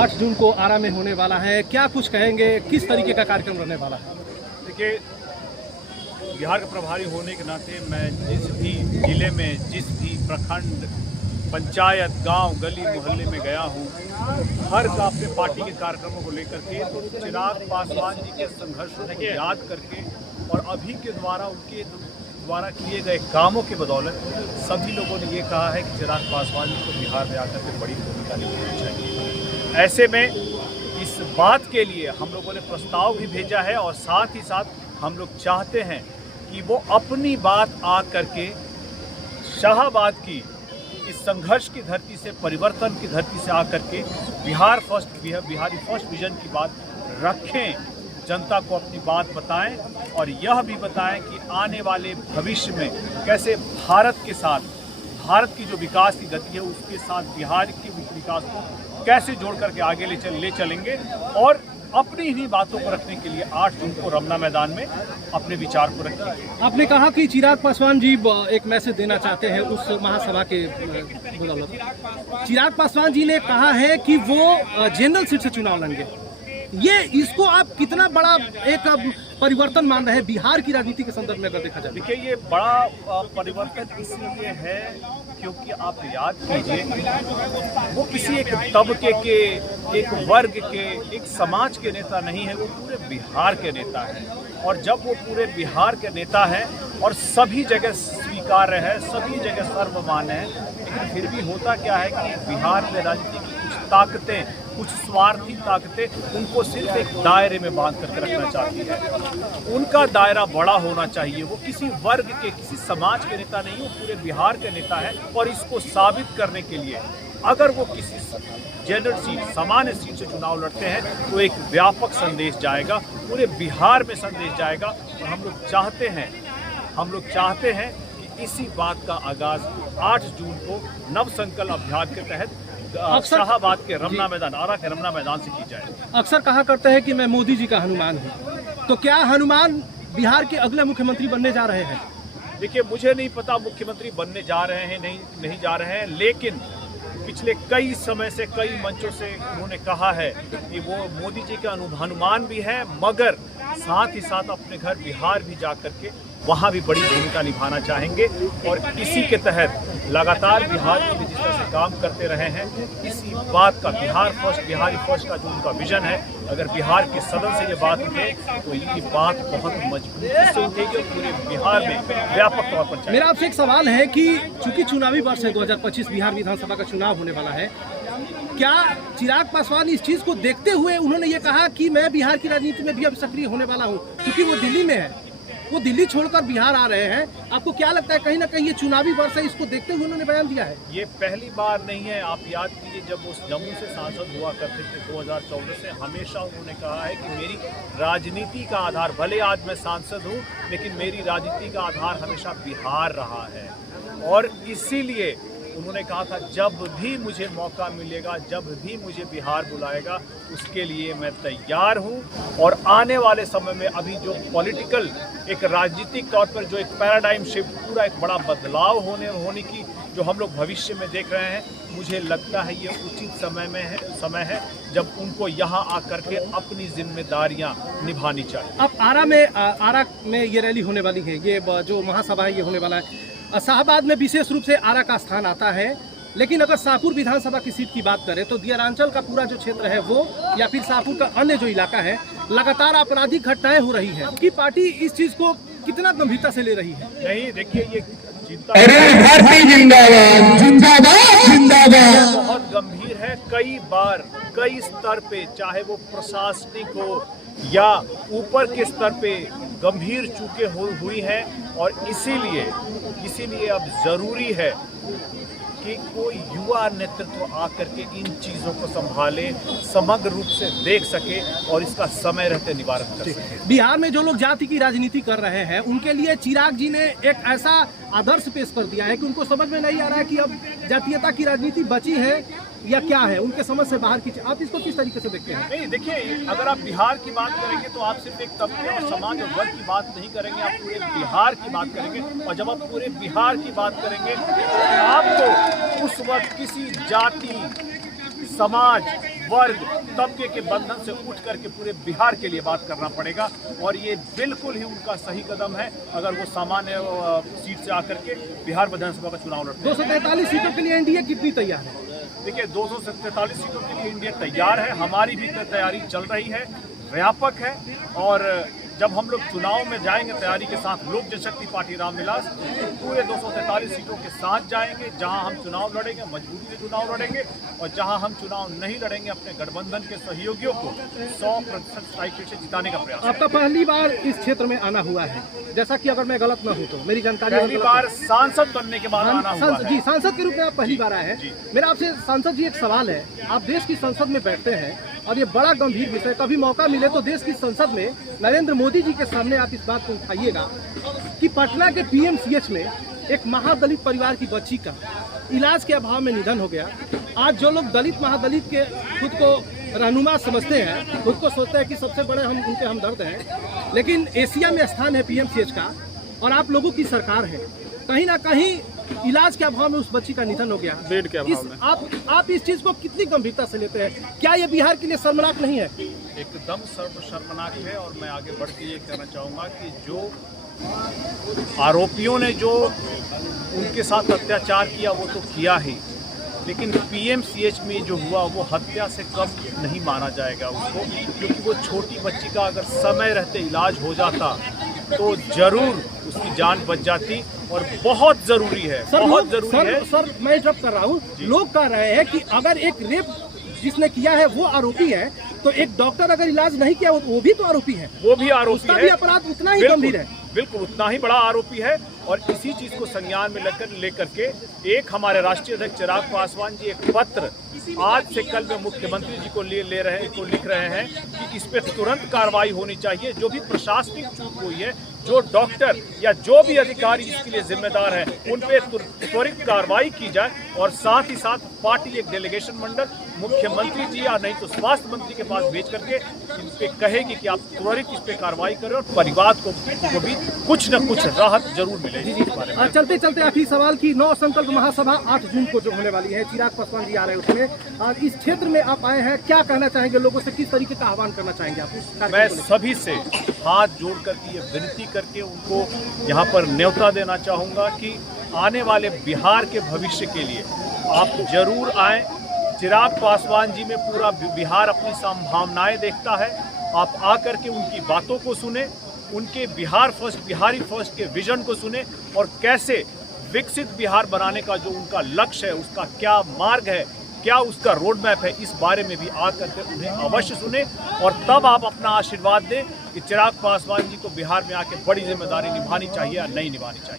8 जून को आरा में होने वाला है, क्या कुछ कहेंगे, किस तरीके का कार्यक्रम रहने वाला है? देखिए, बिहार का प्रभारी होने के नाते मैं जिस भी जिले में, जिस भी प्रखंड, पंचायत, गांव, गली मोहल्ले में गया हूं, हर का अपने पार्टी के कार्यक्रमों को लेकर के तो चिराग पासवान जी के संघर्षों को याद करके और अभी के द्वारा उनके द्वारा किए गए कामों के बदौलत सभी लोगों ने ये कहा है कि चिराग पासवान जी को बिहार में आकर के बड़ी भूमिका निभानी चाहिए। ऐसे में इस बात के लिए हम लोगों ने प्रस्ताव भी भेजा है और साथ ही साथ हम लोग चाहते हैं कि वो अपनी बात आ करके शाहाबाद की इस संघर्ष की धरती से, परिवर्तन की धरती से आकर के बिहारी फर्स्ट विजन की बात रखें, जनता को अपनी बात बताएं और यह भी बताएं कि आने वाले भविष्य में कैसे भारत के साथ, भारत की जो विकास की गति है उसके साथ बिहार के विकास को कैसे जोड़ करके आगे ले चलेंगे और अपनी ही बातों को रखने के लिए 8 जून को रमना मैदान में अपने विचार को रखेंगे। आपने कहा कि चिराग पासवान जी एक मैसेज देना चाहते हैं उस महासभा के बदौलत। चिराग पासवान जी ने कहा है कि वो जनरल सीट से चुनाव लड़ेंगे। ये इसको आप कितना बड़ा एक परिवर्तन मान रहे हैं बिहार की राजनीति के संदर्भ में अगर देखा जाए? देखिए, ये बड़ा परिवर्तन इसलिए है क्योंकि आप याद कीजिए, वो किसी एक तबके के, एक वर्ग के, एक समाज के नेता नहीं है, वो पूरे बिहार के नेता है। और जब वो पूरे बिहार के नेता है और सभी जगह स्वीकार्य है, सभी जगह सर्वमान्य है, लेकिन फिर भी होता क्या है कि बिहार में राजनीति की कुछ ताकतें, कुछ स्वार्थी ताकतें उनको सिर्फ एक दायरे में बांध करके रखना चाहती है। उनका दायरा बड़ा होना चाहिए। वो किसी वर्ग के, किसी समाज के नेता नहीं, वो पूरे बिहार के नेता है। और इसको साबित करने के लिए अगर वो किसी जनरल सीट, सामान्य सीट से चुनाव लड़ते हैं तो एक व्यापक संदेश जाएगा, पूरे बिहार में संदेश जाएगा। और हम लोग चाहते हैं कि इसी बात का आगाज 8 जून को नव संकल्प अभियान के तहत शाहाबाद के रमना मैदान, आरा के रमना मैदान से की जाए। अक्सर कहा करते हैं कि मैं मोदी जी का हनुमान हूँ, तो क्या हनुमान बिहार के अगले मुख्यमंत्री बनने जा रहे हैं? देखिए, मुझे नहीं पता मुख्यमंत्री बनने जा रहे हैं नहीं जा रहे हैं, लेकिन पिछले कई समय से, कई मंचों से उन्होंने कहा है कि वो मोदी जी का हनुमान भी है, मगर साथ ही साथ अपने घर बिहार भी जा करके वहाँ भी बड़ी भूमिका निभाना चाहेंगे। और इसी के तहत लगातार बिहार के लिए जिस तरह से काम करते रहे हैं, इसी बात का बिहारी फर्स्ट का जो उनका विजन है, अगर बिहार के सदन से ये बात उठे तो ये बात बहुत मजबूती से उठेगी और पूरे बिहार में व्यापक तौर पर। मेरा आपसे एक सवाल है कि चूंकि चुनावी वर्ष है, 2025 बिहार विधानसभा का चुनाव होने वाला है, क्या चिराग पासवान इस चीज को देखते हुए उन्होंने ये कहा कि मैं बिहार की राजनीति में भी अब सक्रिय होने वाला हूँ, क्योंकि वो दिल्ली में है, वो दिल्ली छोड़कर बिहार आ रहे हैं? आपको क्या लगता है कहीं ना कहीं ये चुनावी वर्ष है, इसको देखते हुए उन्होंने बयान दिया है? ये पहली बार नहीं है। आप याद कीजिए, जब वो जम्मू से सांसद हुआ करते थे 2014 से, हमेशा उन्होंने कहा है कि मेरी राजनीति का आधार, भले आज मैं सांसद हूँ लेकिन मेरी राजनीति का आधार हमेशा बिहार रहा है। और इसीलिए उन्होंने कहा था जब भी मुझे मौका मिलेगा, जब भी मुझे बिहार बुलाएगा, उसके लिए मैं तैयार हूं। और आने वाले समय में अभी जो पॉलिटिकल, एक राजनीतिक तौर पर जो एक पैराडाइम शिफ्ट, पूरा एक बड़ा बदलाव होने की जो हम लोग भविष्य में देख रहे हैं, मुझे लगता है ये उचित समय है जब उनको यहाँ आकर के अपनी जिम्मेदारियाँ निभानी चाहिए। अब आरा में ये रैली होने वाली है, ये जो महासभा है ये होने वाला है। शाहाबाद में विशेष रूप से आरा का स्थान आता है, लेकिन अगर शाहपुर विधानसभा की सीट की बात करें तो दियारांचल का पूरा जो क्षेत्र है वो, या फिर शाहपुर का अन्य जो इलाका है, लगातार आपराधिक घटनाएं हो रही है कि पार्टी इस चीज को कितना गंभीरता से ले रही है? नहीं, देखिए, ये चिंता बहुत गंभीर है। कई बार, कई स्तर पे, चाहे वो प्रशासनिक हो या ऊपर के स्तर पे, गंभीर चूकें हुई हैं। और इसीलिए अब जरूरी है कि कोई युवा नेतृत्व आकर के इन चीज़ों को संभाले, समग्र रूप से देख सके और इसका समय रहते निवारण कर सके। बिहार में जो लोग जाति की राजनीति कर रहे हैं, उनके लिए चिराग जी ने एक ऐसा आदर्श पेश कर दिया है कि उनको समझ में नहीं आ रहा है कि अब जातीयता की राजनीति बची है या क्या है, उनके समझ से बाहर की। आप इसको किस तरीके से देखते हैं? नहीं, देखिए, अगर आप बिहार की बात करेंगे तो आप सिर्फ एक तबके और समाज और वर्ग की बात नहीं करेंगे, आप पूरे बिहार की बात करेंगे। और जब आप पूरे बिहार की बात करेंगे तो आपको उस वक्त किसी जाति, समाज, वर्ग तबके के बंधन से उठ करके पूरे बिहार के लिए बात करना पड़ेगा। और ये बिल्कुल ही उनका सही कदम है अगर वो सामान्य सीट से आकर के बिहार विधानसभा का चुनाव लड़ते हैं। 243 सीटों के लिए एनडीए कितनी तैयार है? देखिए, 243 सीटों के लिए इंडिया तैयार है, हमारी भी तैयारी चल रही है, व्यापक है। और जब हम लोग चुनाव में जाएंगे तैयारी के साथ, लोक जनशक्ति पार्टी रामविलास पूरे 243 सीटों के साथ जाएंगे। जहां हम चुनाव लड़ेंगे मजबूती से चुनाव लड़ेंगे, और जहां हम चुनाव नहीं लड़ेंगे अपने गठबंधन के सहयोगियों को 100% स्ट्राइक रेट से जिताने का प्रयास। आपका पहली बार इस क्षेत्र में आना हुआ है, जैसा कि अगर मैं गलत न हूं तो मेरी जानकारी पहली बार सांसद बनने के बाद आना हुआ है। जी, सांसद के रूप में आप पहली बार आए हैं। मेरा आपसे सांसद जी एक सवाल है, आप देश की संसद में बैठते हैं और ये बड़ा गंभीर विषय, कभी मौका मिले तो देश की संसद में नरेंद्र मोदी जी के सामने आप इस बात को उठाइएगा कि पटना के पीएमसीएच में एक महादलित परिवार की बच्ची का इलाज के अभाव में निधन हो गया। आज जो लोग दलित महादलित के खुद को रहनुमा समझते हैं, खुद को सोचते हैं कि सबसे बड़े हम उनके हमदर्द हैं, लेकिन एशिया में स्थान है पीएमसीएच का और आप लोगों की सरकार है, कहीं ना कहीं इलाज के अभाव में उस बच्ची का निधन हो गया। बेड के अभाव में आप इस चीज को कितनी गंभीरता से लेते हैं? क्या ये बिहार के लिए शर्मनाक नहीं है? एकदम शर्मनाक है। और मैं आगे बढ़ के ये कहना चाहूँगा कि जो आरोपियों ने जो उनके साथ अत्याचार किया वो तो किया ही, लेकिन पीएमसीएच में जो हुआ वो हत्या से कम नहीं माना जाएगा उसको, क्योंकि वो छोटी बच्ची का अगर समय रहते इलाज हो जाता तो जरूर उसकी जान बच जाती। और बहुत जरूरी है, बहुत जरूरी है। सर मैं इंटरप्ट कर रहा हूँ, लोग कह रहे हैं कि अगर एक रेप जिसने किया है वो आरोपी है, तो एक डॉक्टर अगर इलाज नहीं किया वो भी तो आरोपी है। वो भी आरोपी उसका है, भी अपराध उतना ही गंभीर है। बिल्कुल उतना ही बड़ा आरोपी है। और इसी चीज को संज्ञान में लेकर के एक हमारे राष्ट्रीय अध्यक्ष चिराग पासवान जी एक पत्र आज से कल में मुख्यमंत्री जी को लिख रहे हैं कि इस पे तुरंत कार्रवाई होनी चाहिए। जो भी प्रशासनिक चूक हुई है, जो डॉक्टर या जो भी अधिकारी इसके लिए जिम्मेदार है, उन पे त्वरित कार्रवाई की जाए। और साथ ही साथ पार्टी एक डेलीगेशन मंडल मुख्यमंत्री जी या नहीं तो स्वास्थ्य मंत्री के पास भेज करके इन पे कहेगी कि आप त्वरित इस पे कार्रवाई करें और परिवार को भी कुछ न कुछ राहत जरूर मिलेगी। चलते चलते आखिरी सवाल की 9 संकल्प महासभा 8 जून को जो होने वाली है, चिराग पासवान जी आ रहे हैं उसमें, और इस क्षेत्र में आप आए हैं, क्या कहना चाहेंगे लोगों से, किस तरीके का आह्वान करना चाहेंगे आप? मैं सभी से हाथ जोड़ करके ये विनती करके उनको यहाँ पर न्योता देना चाहूँगा कि आने वाले बिहार के भविष्य के लिए आप जरूर आएँ। चिराग पासवान जी में पूरा बिहार अपनी संभावनाएं देखता है। आप आकर के उनकी बातों को सुने, उनके बिहार फर्स्ट, बिहारी फर्स्ट के विजन को सुने और कैसे विकसित बिहार बनाने का जो उनका लक्ष्य है, उसका क्या मार्ग है, क्या उसका रोड मैप है, इस बारे में भी आकर के उन्हें अवश्य सुने। और तब आप अपना आशीर्वाद दें कि चिराग पासवान जी को बिहार में आके बड़ी जिम्मेदारी निभानी चाहिए या नहीं निभानी चाहिए।